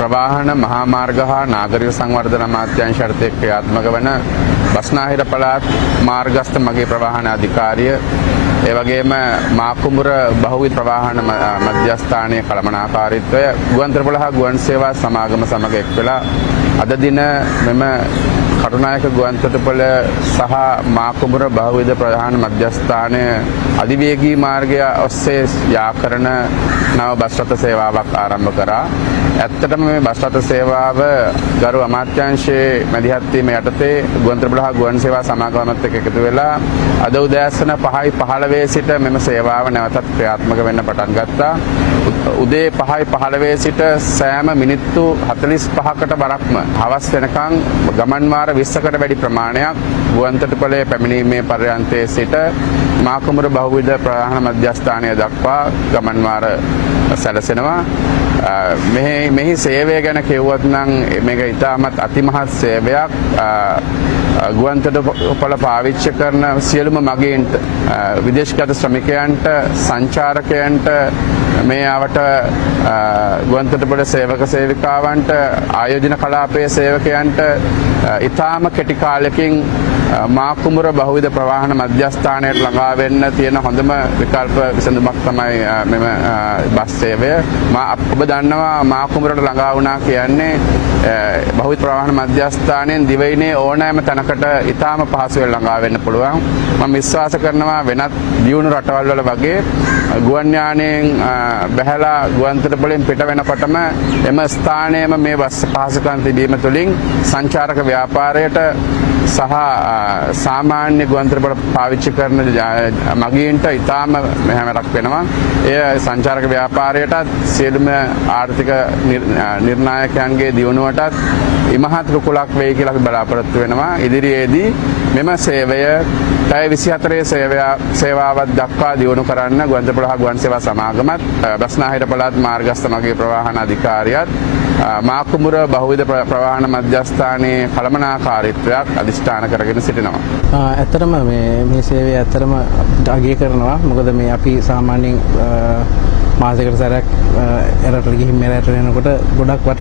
ප්‍රවාහන මහා මාර්ග හා නාගරික සංවර්ධන අමාත්‍යාංශයට ක්‍රියාත්මක වන බස්නාහිර පළාත් මාර්ගස්ථ මගේ ප්‍රවාහන අධිකාරිය ඒ වගේම මාකුඹුර බහුවිධ ප්‍රවාහන මධ්‍යස්ථානයේ කළමනාකාරීත්වය ගුවන්තොටුපළ හා ගුවන් සේවා සමාගම සමග එක් වෙලා අද දින මෙම කටුනායක ගුවන්තොටුපළ සහ මාකුඹුර බහුවිධ ප්‍රවාහන මධ්‍යස්ථානය අධිවේගී මාර්ගය ඔස්සේ යා කරන නව බස් රථ සේවාවක් ආරම්භ කරා. ඇත්තටම මේ බස් රථ සේවාව ගරු අමාත්‍යාංශයේ මැදිහත් වීම යටතේ ගුවන්තොටුපළ හා ගුවන් සේවා සමාගමත් එක්ක එකතු වෙලා අද උදෑසන 5:15 සිට මෙම සේවාව නැවතත් ක්‍රියාත්මක වෙන්න පටන් ගත්තා. උදේ 5:15 සිට සෑම මිනිත්තු 45කට වරක්ම හවස් වෙනකන් ගමන් වාර 20කට වැඩි ප්‍රමාණයක් ගුවන්තොටුපළේ පැමිණීමේ පර්යන්තයේ සිට මාකුඹුර බහුවිධ ප්‍රවාහන මධ්‍යස්ථානය දක්වා ගමන් වාර සැලසෙනවා. මෙහි සේවය ගැන කිව්වොත් නම් මේක ඉතාමත් අතිමහත් සේවයක්. ගුවන්තොටුපළ පාවිච්චි කරන සියලුම මගීන්ට විදේශගත ශ්‍රමිකයන්ට සංචාරකයන්ට මේ ආවට ගුවන්තොටුපළ සේවක සේවිකාවන්ට ආයෝජන කලාපයේ සේවකයන්ට ඉතාම කෙටි කාලෙකින් මාකුඹුර බහුවිධ ප්‍රවාහන මධ්‍යස්ථානයට ළඟා වෙන්න තියෙන හොඳම විකල්ප විසඳුමක් තමයි මෙම බස් සේවය. ඔබ දන්නවා මාකුඹුරට ළඟා වුණා කියන්නේ බහුවිධ ප්‍රවාහන මධ්‍යස්ථානයෙන් දිවයිනේ ඕනෑම තැනකට ඉතාම පහසුවෙන් ළඟා වෙන්න පුළුවන්. මම විශ්වාස කරනවා වෙනත් දියුණු රටවල් වල වගේ ගුවන් යානයෙන් බැහැලා ගුවන්තොටුපළෙන් පිට වෙනකොටම එම ස්ථානයේම මේ බස් පහසුකම් තිබීම තුළින් සංචාරක ව්‍යාපාරයට සහ සාමාන්‍ය ගුවන්තොටුපළ පාවිච්චි කරන මගීන්ට ඉතාම මෙහෙමරක් වෙනවා. එය සංචාරක ව්‍යාපාරයටත් සියලුම ආර්ථික නිර්ණායකයන්ගේ දියුණුවටත් ඉමහත් රුකුලක් වෙයි කියලා අපි බලාපොරොත්තු වෙනවා. ඉදිරියේදී මෙම සේවය පැය 24 සේවාවක් දක්වා දියුණු කරන්න ගුවන්තොටුපළ හා ගුවන් සේවා සමාගමත් බස්නාහිර පළාත් මාර්ගස්ථ මගේ ප්‍රවාහන අධිකාරියත් මාකුඹුර බහුවිධ ප්‍රවාහන මධ්‍යස්ථානයේ කළමනාකාරීත්වයක් අධිෂ්ඨාන කරගෙන සිටිනවා. ඇත්තටම මේ සේවය ඇත්තටම අගය කරනවා. මොකද මේ අපි සාමාන්‍යයෙන් මාසයකට සැරයක් එරටට ගිහින් මෙරට එනකොට ගොඩක්